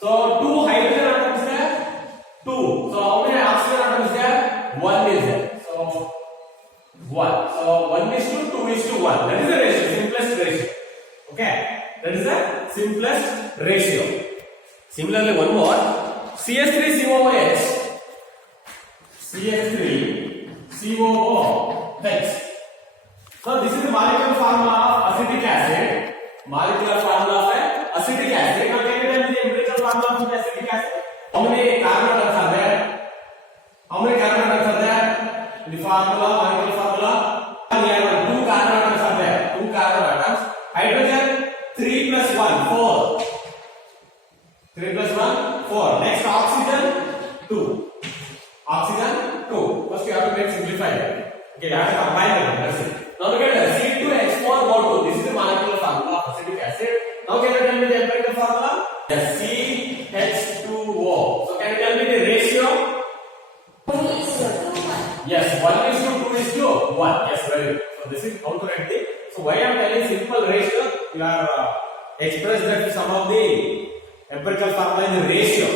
So 2 hydrogen atoms there, 2. So how many oxygen atoms there? 1 is there. So 1. So 1 is to 2 is to 1. That is the ratio, simplest ratio. Okay, that is the simplest ratio. Similarly, one more. CH3COOH. CH3COOH. So this is the molecular formula of acetic acid. Molecular formula of acetic acid. Now can you tell me the empirical formula of acetic acid? How many carbon atoms are there? How many carbon atoms are there? The formula, molecular formula. Here 2 carbon atoms are there. 2 carbon atoms. Hydrogen 3 plus 1, 4. 3 plus 1, 4. Next oxygen 2. Oxygen 2. First you have to get simplified. Okay, you have to combine them. That's it. Now look at that. C2H4O2. This is the molecular formula of acetic acid. Now can you tell me the empirical formula? Yes, CH2O. So can you tell me the ratio? 1 is to 1. Yes, 1 is to 2 is to 1. Yes, very good. So this is how to write it. So why I am telling simple ratio? You are expressed that some of the empirical formula in the ratio.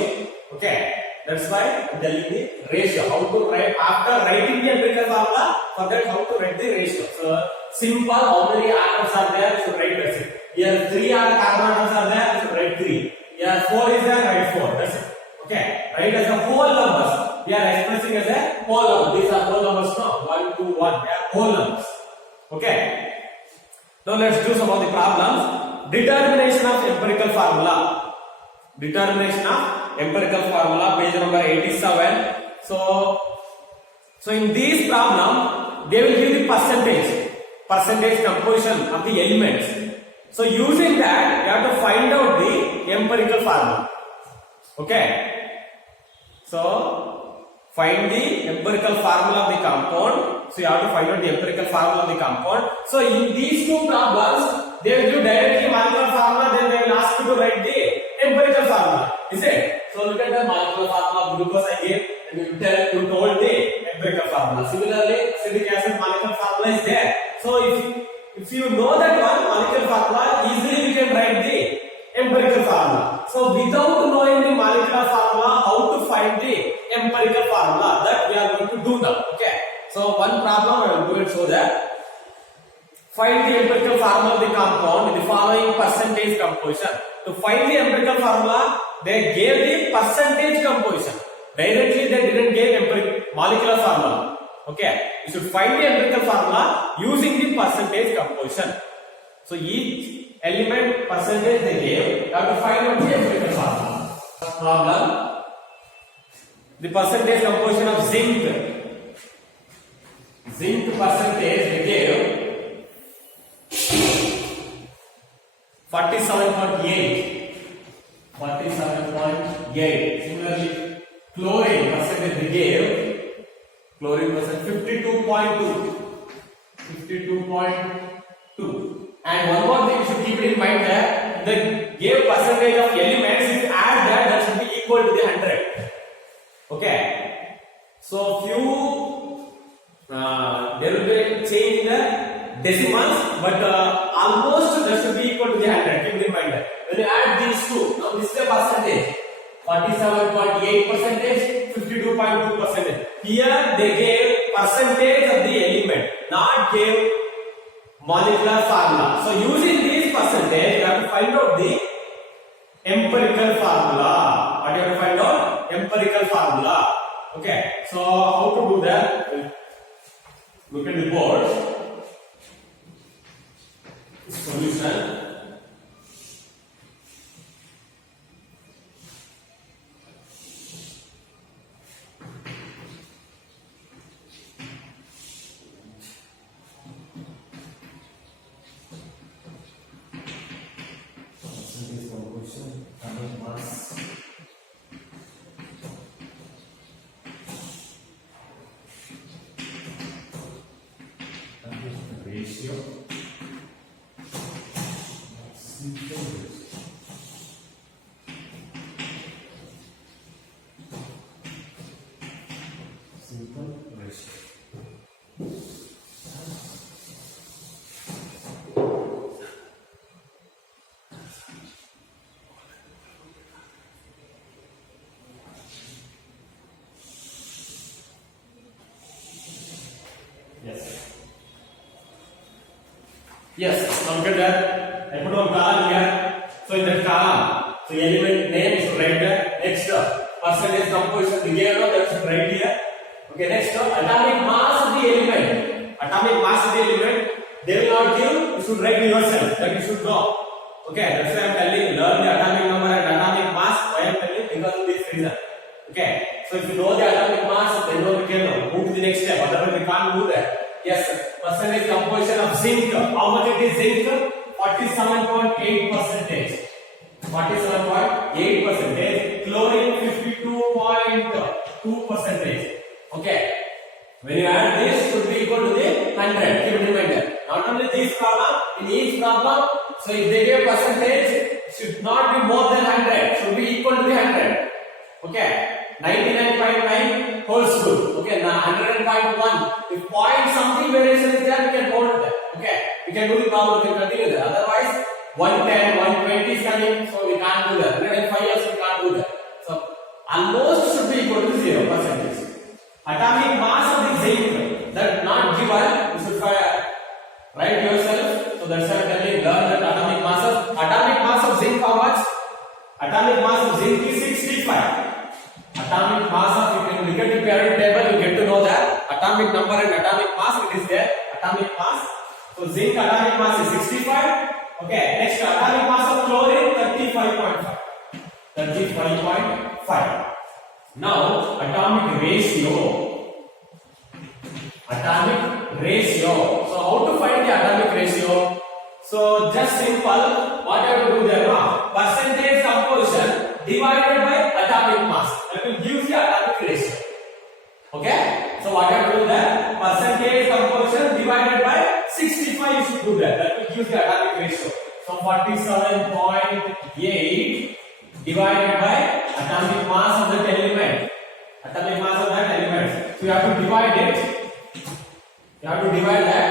Okay. That's why I am telling the ratio. How to write after writing the empirical formula, for that how to write the ratio. So simple, how many atoms are there? So write that's it. Here 3 carbon atoms are there, so write 3. Here 4 is there, write 4. That's it. Okay. Write as a whole numbers. We are expressing as a whole number. These are whole numbers now. 1, 2, 1. They are whole numbers. Okay. Now let's do some of the problems. Determination of empirical formula. Determination of empirical formula, page number 87. So in this problem, they will give the percentage composition of the elements. So using that, you have to find out the empirical formula. Okay. So find the empirical formula of the compound. So you have to find out the empirical formula of the compound. So in these two problems, they will give directly molecular formula, then they will ask you to write the empirical formula. Is it? So look at the molecular formula of glucose I gave, and you told the empirical formula. Similarly, acetic acid molecular formula is there. So if you know that one molecular formula, easily you can write the empirical formula. So without knowing the molecular formula, how to find the empirical formula, that we are going to do now. Okay. So one problem I will do it so that find the empirical formula of the compound in the following percentage composition. To find the empirical formula, they gave the percentage composition. Directly they didn't give molecular formula. Okay. You should find the empirical formula using the percentage composition. So each element percentage they gave, you have to find out the empirical formula. First problem. The percentage composition of zinc. Zinc percentage they gave 47.8. 47.8. Similarly, chlorine percentage they gave. Chlorine percent 52.2. 52.2. And one more thing you should keep in mind that the gave percentage of elements, if you add that should be equal to the 100. Okay. So few there will be a change in the decimals, but almost that should be equal to the 100. Keep in mind that. When you add these two, now this is the percentage. 47.8 percentage, 52.2 percentage. Here they gave percentage of the element, not gave molecular formula. So using this percentage, you have to find out the empirical formula. What you have to find out? Empirical formula. Okay. So how to do that? Look at the board. Solution. Ratio Yes, now look at that. I put one column here. So in that column, so element name is right there. Next, percentage composition, the gave that's right here. Okay, next, atomic mass of the element. Atomic mass of the element, they will not give, you should write yourself, that you should know. Okay, that's why I am telling you, learn the atomic number and atomic mass. Why I am telling you? Because of this reason. Okay, so if you know the atomic mass, then you can move to the next step. Otherwise, we can't do that. Yes, percentage composition of zinc. How much it is zinc? 47.8 percentage. 47.8 percentage. Chlorine 52.2 percentage. Okay. When you add this, should be equal to the 100. Keep in mind that. Not only this problem, in each problem, so if they give percentage, should not be more than 100. Should be equal to the 100. Okay. 99.9 holds good. Okay, now 100.1. If point something variation is there, we can hold that. Okay, we can do the problem, we can continue that. Otherwise, 110, 120 is coming, so we can't do that. 105 years, we can't do that. So, almost should be equal to 0 percentage. Atomic mass of the zinc, that not given, you should write yourself. So, that's why I'm telling you, learn that atomic mass of zinc, how much? Atomic mass of zinc is 65. Atomic mass of, you can look at the periodic table, you get to know that atomic number and atomic mass, it is there. Atomic mass. So zinc atomic mass is 65. Okay, next atomic mass of chlorine 35.5. 35.5. Now atomic ratio. Atomic ratio. So how to find the atomic ratio? So just simple. What you have to do there now? Percentage composition divided by atomic mass. That will give the atomic ratio. Okay? So what you have to do there? Percentage composition divided by 65. You should do that. That will give the atomic ratio. So 47.8 divided by atomic mass of that element. Atomic mass of that element. So you have to divide it. You have to divide that.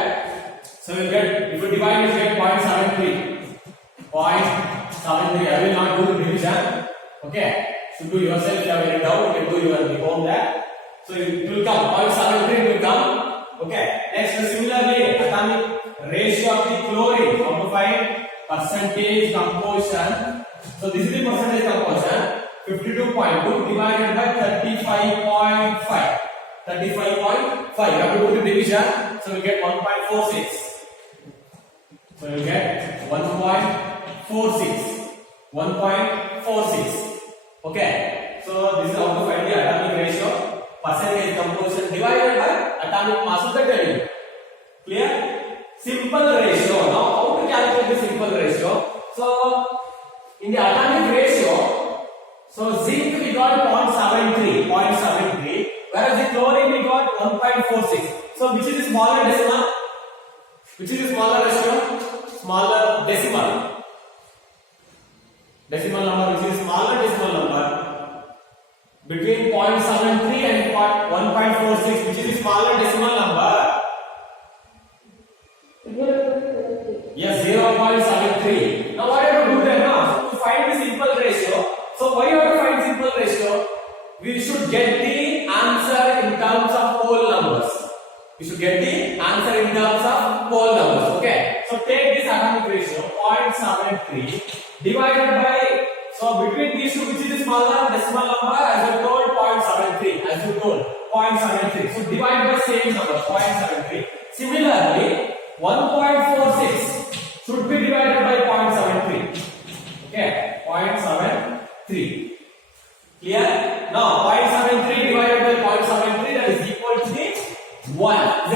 So you get, if you divide it, you get 0.73. 0.73. I will not do the division. Okay. So do yourself. If you have any doubt, you can do your home there. So it will come. 0.73 will come. Okay. Next, similarly, atomic ratio of the chlorine. How to find? Percentage composition. So this is the percentage composition. 52.2 divided by 35.5. 35.5. You have to do the division. So we get 1.46. So you get 1.46. 1.46. Okay. So this is how to find the atomic ratio. Percentage composition divided by atomic mass of the element. Clear? Simple ratio. Now how to calculate the simple ratio? So in the atomic ratio, so zinc we got 0.73, whereas the chlorine we got 1.46. So which is the smaller decimal? Which is the smaller ratio? Smaller decimal. Decimal number, which is smaller decimal number between 0.73 and 1.46, which is the smaller decimal number? Yes, 0.73. Now what you have to do then now? To find the simple ratio. So why you have to find simple ratio? We should get the answer in terms of whole numbers. We should get the answer in terms of whole numbers. Okay. So take this atomic ratio 0.73 divided by, so between these two, which is the smaller decimal number? As I told, 0.73. As you told, 0.73. So divide by same number 0.73. Similarly, 1.46 should be divided by 0.73. Okay, 0.73. Clear? Now 0.73 divided by 0.73, that is equal to the 1. Z.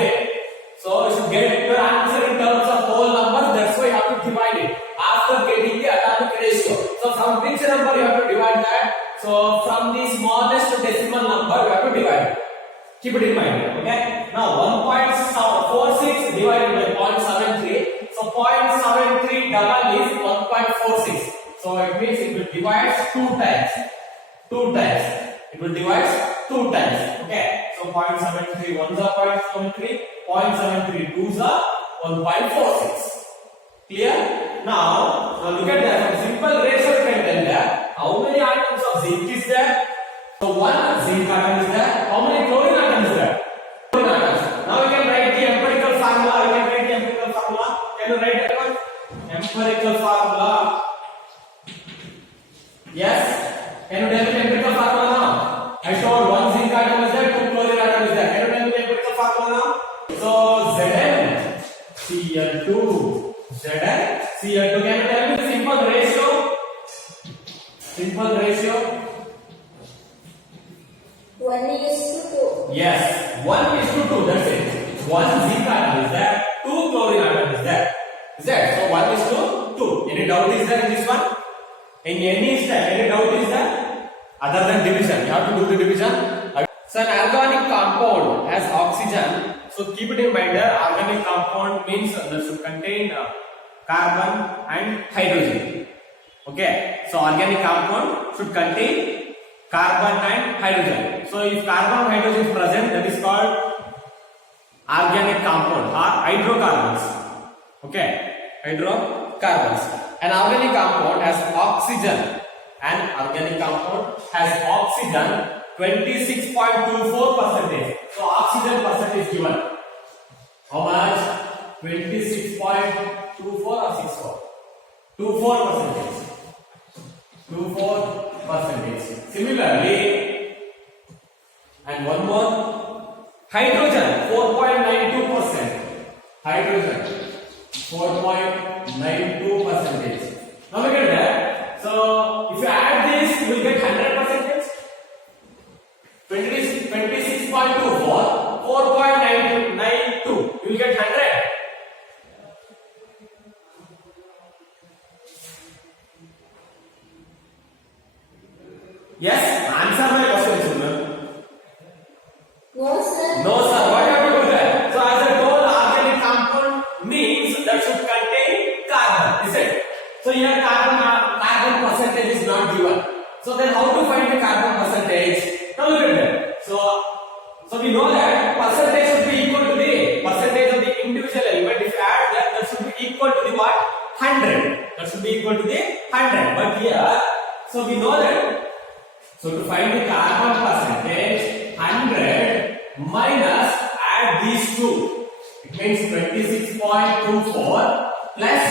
So you should get your answer in terms of whole numbers. That's why you have to divide it after getting the atomic ratio. So from which number you have to divide that? So from the smallest decimal number you have to divide it. Keep it in mind. Okay. Now 1.46 divided by 0.73. So 0.73 double is 1.46. So it means it will divide 2 times. 2 times. It will divide 2 times. Okay. So 0.73 1 is 0.73. 0.73 2 is 1.46. Clear? Now look at that. From simple ratio you can tell that how many atoms of zinc is there? So one zinc atom is there. How many chlorine atoms is there? Chlorine atoms. Now you can write the empirical formula. You can write the empirical formula. Can you write Yes. Can you tell me the empirical formula now? I told one zinc atom is there, two chlorine atom is there. Can you tell me the empirical formula now? So ZnCl2. ZnCl2. Can you tell me the simple ratio? Simple ratio. 1:2. Yes. 1:2. That's it. One zinc atom is there, two chlorine atom is there. Is that? So 1:2. Any doubt is there in this one? In any step, any doubt is there? Other than division, you have to do the division. So an organic compound has oxygen. So keep it in mind that organic compound means that should contain carbon and hydrogen. Okay. So organic compound should contain carbon and hydrogen. So if carbon and hydrogen is present, that is called organic compound or hydrocarbons. Okay. Hydrocarbons. An organic compound has oxygen. An organic compound has oxygen 26.24%. So oxygen percentage given. How much? 26.24 or 64? 24%. 24%. Similarly, and one more, hydrogen 4.92%. Hydrogen 4.92%. Now look at that. So if you add this, you will get 100%. 26.24, 4.92, you will get 100. Yes, answer my question, children. No, sir. No, sir. What have to do that? So as I told, organic compound means that should contain carbon, is it? So here carbon percentage is not given. So then how to find the carbon percentage? Now look at that. So we know that percentage should be equal to the percentage of the individual element. If you add that, that should be equal to the what? 100. That should be equal to the 100. But here, so we know that. So to find the carbon percentage, 100 minus add these two. It means 26.24 plus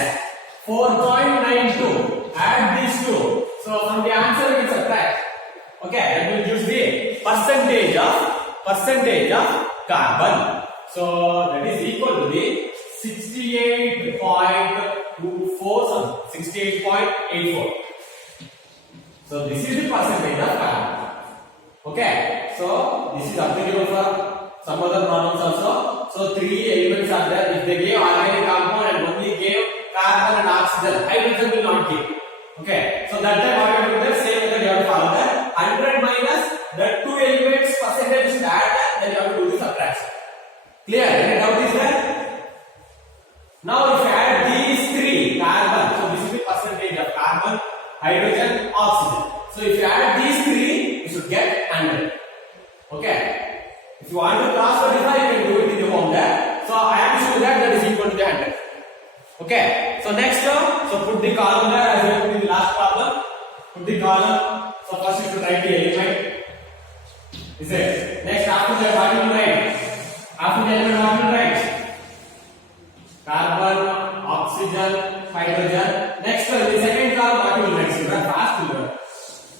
4.92. Add these two. So from the answer we can subtract. Okay, that will give the percentage of carbon. So that is equal to the 68.24, 68.84. So this is the percentage of carbon. Okay, so this is applicable for some other problems also. So three elements are there. If they gave organic compound and only gave carbon and oxygen, hydrogen will not give. Okay, so that time what you have to do that same method you have to follow that. 100 minus the two elements percentage should add that, then you have to do the subtraction. Clear? Any doubt is there? Now if you add these three carbon, so this is the percentage of carbon, hydrogen, oxygen. So if you add these three, you should get 100. Okay. If you want to cross verify, you can do it in your home there. So I am sure that that is equal to the 100. Okay. So next so put the column there as we put in the last problem. Put the column. So first you should write the element. Is it? Next after that what you will write? After the element what you will write? Carbon, oxygen, hydrogen. Next the second column what you will write? So that fast you will.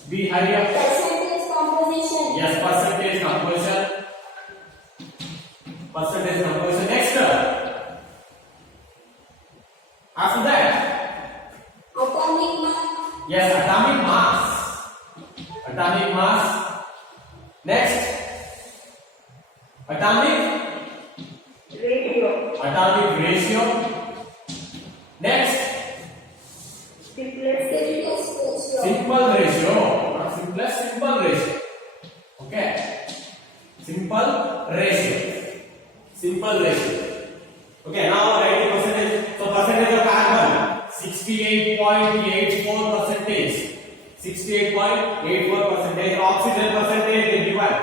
Be hurry up. Percentage composition. Yes, percentage composition. Percentage composition. Next. After that. Atomic mass. Yes, atomic mass. Atomic mass. Next. Atomic Radio. Atomic ratio. Next. Simplest ratio. Simple ratio. Not simplest, simple ratio. Okay. Simple ratio. Simple ratio. Okay, now write the percentage. So percentage of carbon 68.84%. 68.84%. Oxygen percentage they given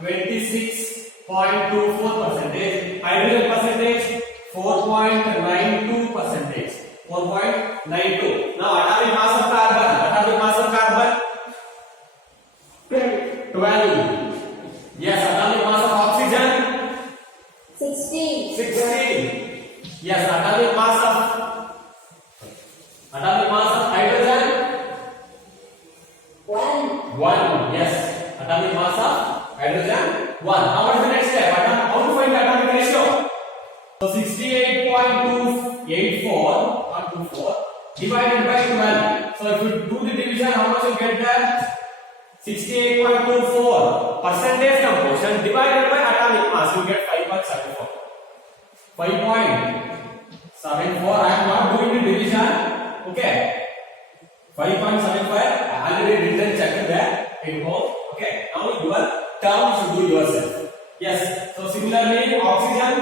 26.24%. Hydrogen percentage 4.92%. 4.92. Now atomic mass of carbon. Atomic mass of carbon 12. Yes, atomic mass of oxygen 16. 16. Yes, atomic mass of hydrogen Atomic mass of hydrogen 1. Now what is the next step? How to find the atomic ratio? So 68.284 or 24 divided by 12. So if you do the division, how much you get there? 68.24 percentage composition divided by atomic mass, you get 5.74. 5.74. I am not doing the division. Okay. 5.75. I already written check there in home. Okay. Now your term should do yourself. Yes. So similarly, oxygen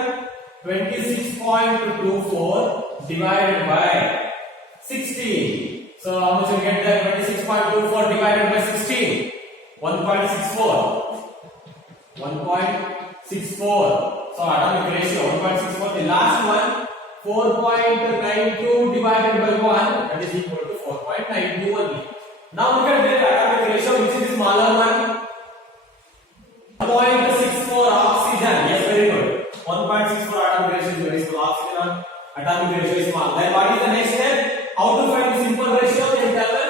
26.24 divided by 16. So how much you get there? 26.24 divided by 16. 1.64. 1.64. So atomic ratio 1.64. The last one 4.92 divided by 1, that is equal to 4.92 only. Now look at the atomic ratio, which is the smaller one. 0.64 oxygen. Yes, very good. 1.64 atomic ratio is very small. Oxygen atomic ratio is small. Then what is the next step? How to find the simple ratio? Can you tell me?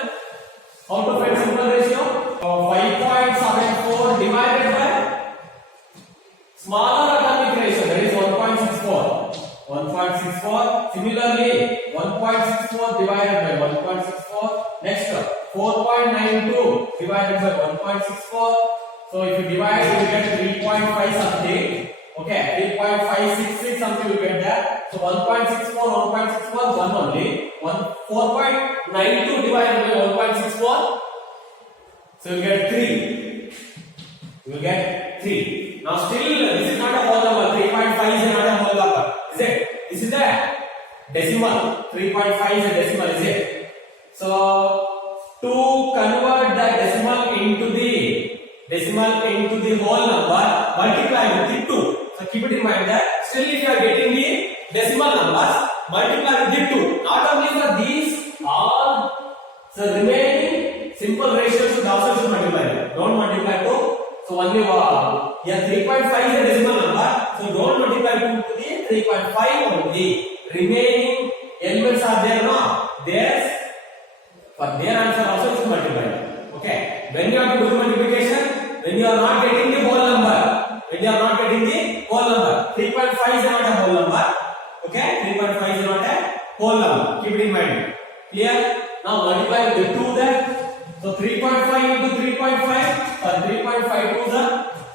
How to find simple ratio? 5.74 divided by smaller atomic ratio, that is 1.64. 1.64. Similarly, 1.64 divided by 1.64. Next, 4.92 divided by 1.64. So if you divide, you get 3.5 something. Okay, 3.566 something you get that. So 1.64, 1.64, 1 only. 4.92 divided by 1.64. So you get 3. You will get 3. Now still this is not a whole number. 3.5 is not a whole number. Is it? This is a decimal. 3.5 is a decimal. Is it? So to convert the decimal into the whole number, multiply with the 2. So keep it in mind that still if you are getting the decimal numbers, multiply with the 2. Not only for these, all the remaining simple ratios should also multiply. Don't multiply 2. So only here 3.5 is a decimal number. So don't multiply 2 to the 3.5 only. Remaining elements are there, no? There's for their answer also is multiplied. Okay. When you have to do the multiplication, when you are not getting the whole number, 3.5 is not a whole number. Okay. 3.5 is not a whole number. Keep it in mind. Clear? Now multiply with the 2 there. So 3.5 into 3.5 or 3.5 to the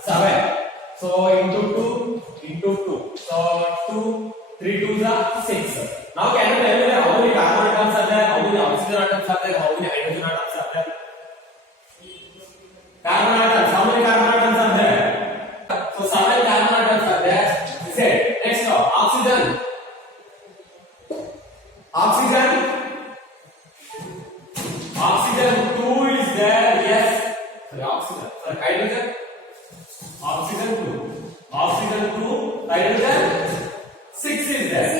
7. So into 2 into 2. So 2, 3 to the 6. Now can you tell me how many carbon atoms are there? How many oxygen atoms are there? How many hydrogen atoms are there? Carbon atoms. How many carbon atoms are there? So 7 carbon atoms are there. Is it? Next now, oxygen. Oxygen 2 is there, yes. Sorry, oxygen. Sorry, hydrogen. Oxygen 2. Hydrogen 6 is there.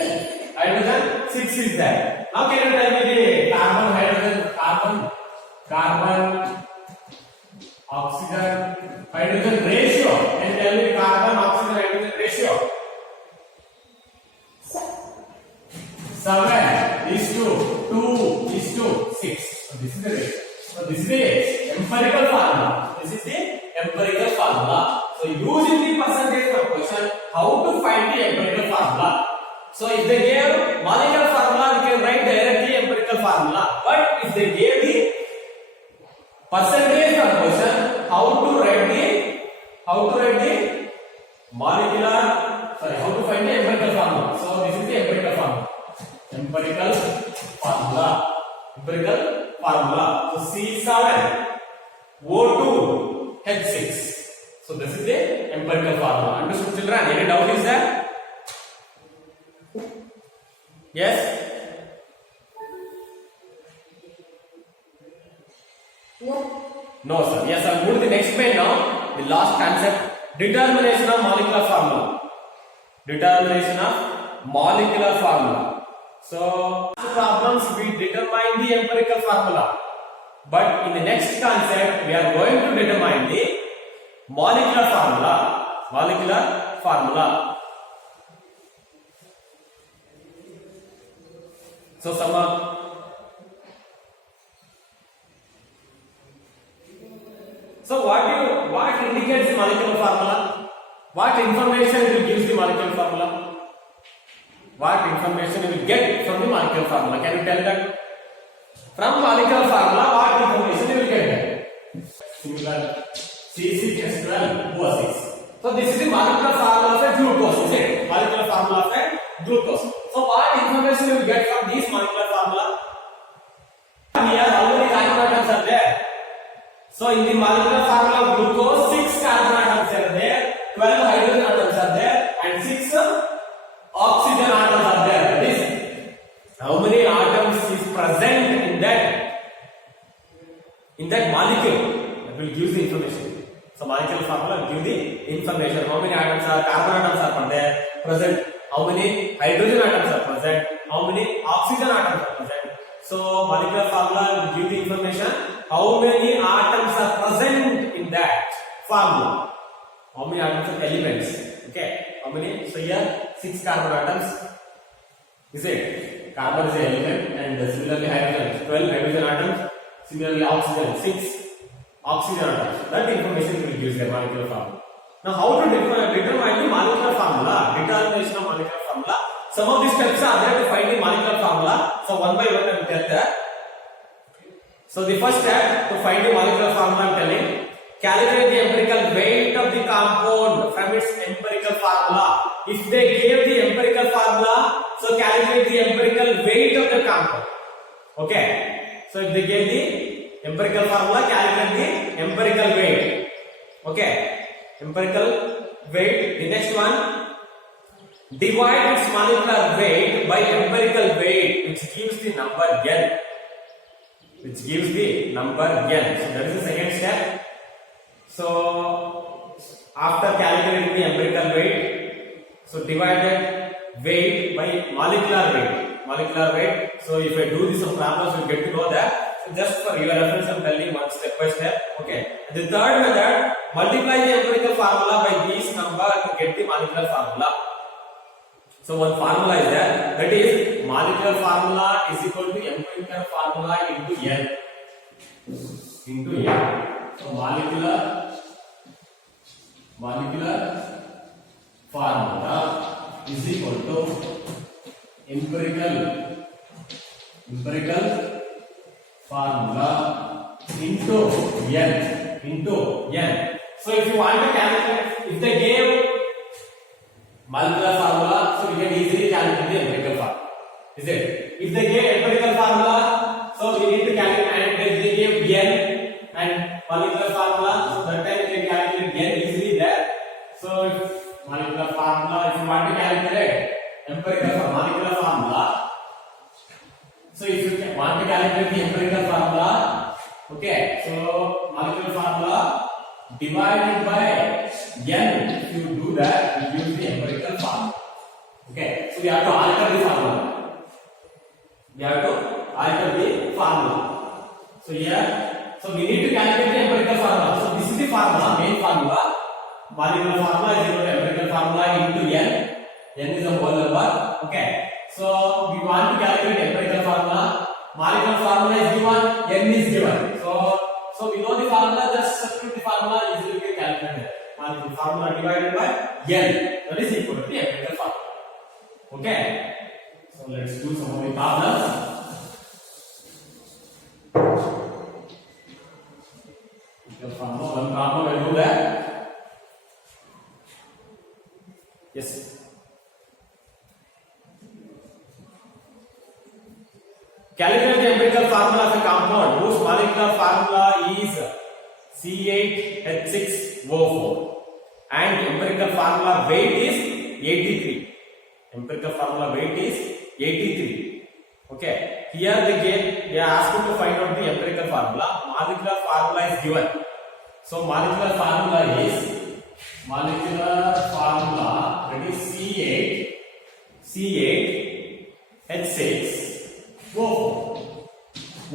Hydrogen 6 is there. Now can you tell me the carbon, oxygen, hydrogen ratio? And tell me carbon, oxygen, hydrogen ratio. 7:2:6. So this is the ratio. So this is the empirical formula. So using the percentage proportion, how to find the empirical formula? So if they gave molecular formula, we can write directly empirical formula. But if they gave the percentage proportion, how to write the molecular? Sorry, how to find the empirical formula? So this is the empirical formula. Empirical formula. So C7 O2 H6. So this is the empirical formula. Understood, children? Any doubt is there? Yes? No, sir. Yes, I'll go to the next page now. The last concept, determination of molecular formula. So problems we determine the empirical formula, but in the next concept we are going to determine the molecular formula. So So what indicates the molecular formula? What information it will give the molecular formula? What information you will get from the molecular formula? Can you tell that? From molecular formula, what information you will get? Similar C6H12O6. So this is the molecular formula of a glucose, is it? Molecular formula of a glucose. So what information you will get from this molecular formula? Here how many carbon atoms are there? So in the molecular formula of glucose, 6 carbon atoms are there, 12 hydrogen atoms are there, and 6 oxygen atoms are there. That is, how many atoms is present in that molecule? That will give the information. So molecular formula will give the information. How many atoms are carbon atoms are there present? How many hydrogen atoms are present? How many oxygen atoms are present? So molecular formula will give the information. How many atoms are present in that formula? How many atoms are elements? Okay. How many? So here 6 carbon atoms. Is it? Carbon is an element, and similarly hydrogen 12 hydrogen atoms. Similarly oxygen 6 oxygen atoms. That information will give the molecular formula. Now how to determine the molecular formula? Determination of molecular formula. Some of these steps are there to find the molecular formula. So one by one I will tell that. So the first step to find the molecular formula I am telling. Calculate the empirical weight of the compound from its empirical formula. If they gave the empirical formula, so calculate the empirical weight of the compound. Okay. So if they gave the empirical formula, calculate the empirical weight. Okay. Empirical weight. The next one. Divide its molecular weight by empirical weight, which gives the number n. Which gives the number n. So that is the second step. So after calculating the empirical weight, so divide that weight by molecular weight. Molecular weight. So if I do this some problems, you get to know that. So just for your reference, I am telling one step by step. Okay. And the third method, multiply the empirical formula by this number to get the molecular formula. So one formula is there. That is molecular formula is equal to empirical formula into n. Into n. So molecular formula is equal to empirical formula into n. So if you want to calculate, if they gave molecular formula, so we can easily calculate the empirical formula. Is it? If they gave empirical formula, so we need to calculate, and they gave n and molecular formula, so that time we can calculate n easily there. So if molecular formula, if you want to calculate empirical molecular formula, so if you want to calculate the empirical formula, okay, so molecular formula divided by n, if you do that, you use the empirical formula. Okay, so we have to alter the formula. So here, so we need to calculate the empirical formula. So this is the formula, main formula. Molecular formula is equal to empirical formula into n. N is a whole number. Okay, so we want to calculate empirical formula. Molecular formula is given, n is given. So we know the formula, just substitute the formula, easily we can calculate. Molecular formula divided by n, that is equal to the empirical formula. Okay, so let's do some of the problems. One problem will do that. Yes. Calculate the empirical formula of a compound whose molecular formula is C8H6O4 and empirical formula weight is 83. Empirical formula weight is 83. Okay. Here they ask you to find out the empirical formula. Molecular formula is given. So molecular formula that is C8H6O4.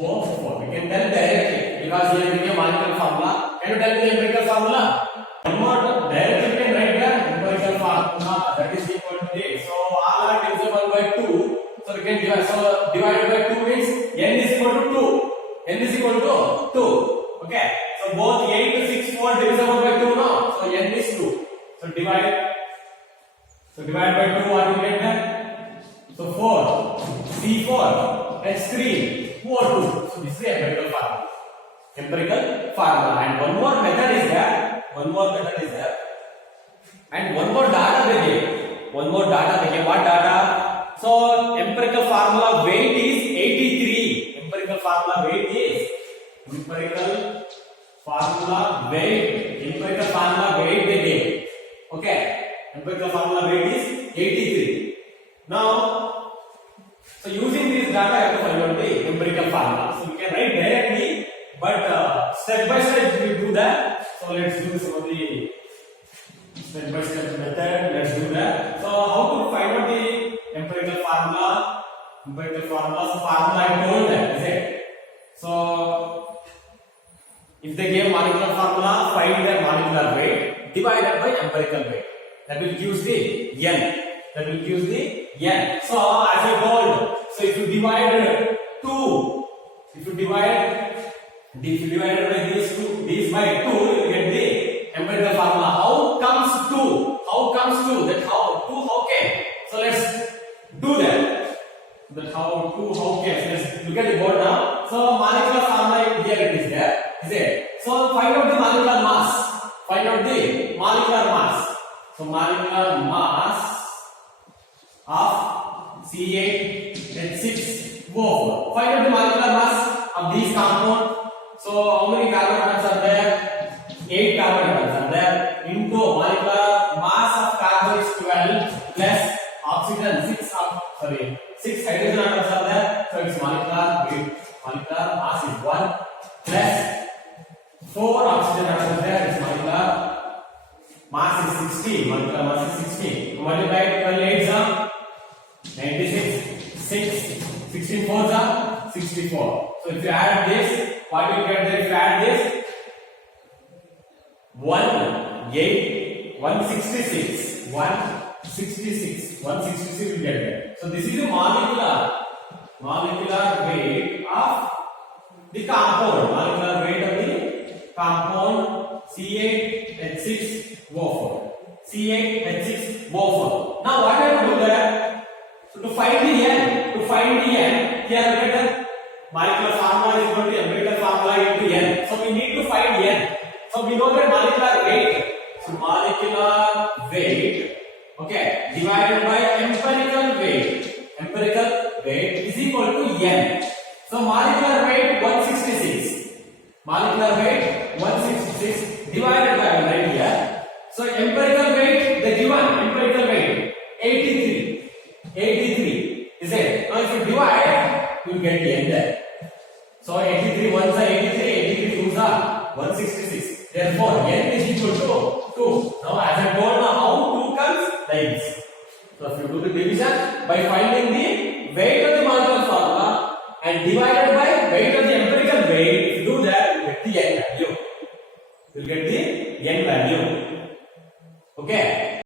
We can tell directly because here we have molecular formula. Can you tell me the empirical formula? Directly we can write the empirical formula, that is equal to this. So all are divisible by 2. So we can divide. So divided by 2 means n is equal to 2. N is equal to 2. Okay. So both 8, 6, 4 divisible by 2 now. So n is 2. So divide. So divide by 2, what you get there? So 4, C4, S3, O2. So this is the empirical formula. Empirical formula. And one more method is there. And one more data they gave. What data? So empirical formula weight is 83. Empirical formula weight they gave. Okay. Empirical formula weight is 83. Now, so using this data, I have to find out the empirical formula. So we can write directly, but step by step we do that. So let's do some of the step by step method. Let's do that. So how to find out the empirical formula? So formula I told that, is it? So if they give molecular formula, find their molecular weight divided by empirical weight. That will give the n. So as I told, so if you divide 2, if you divide by these by 2, you will get the empirical formula. How comes 2? That how 2 how came? So let's do that. How came? So let's look at the board now. So molecular formula here it is there. Is it? So find out the molecular mass. So molecular mass of C8H6O4. Find out the molecular mass of these compounds. So how many carbon atoms are there? 8 carbon atoms are there. Into molecular mass of carbon is 12 plus oxygen 6 hydrogen atoms are there. So its molecular weight, molecular mass is 1 plus 4 oxygen atoms there. Its molecular mass is 16. Molecular mass is 16. Multiply 12 8s are 96. 16 4s are 64. So if you add this, what you get there? If you add this, 166 you get there. So this is the molecular weight of the compound. Molecular weight of the compound C8H6O4. Now what I have to do there? So to find the n, here look at the molecular formula is equal to empirical formula into n. So we need to find n. So we know that molecular weight. So molecular weight, okay, divided by empirical weight is equal to n. So molecular weight 166. Divided by right here. So empirical weight, the given empirical weight 83. Is it? Now if you divide, you will get the n there. So 83 ones are 83, 83 twos are 166. Therefore, n is equal to 2. Now as I told now how 2 comes like this. So if you do the division by finding the weight of the molecular formula and divided by weight of the empirical weight, if you do that, you get the n value. You will get the n value. Okay.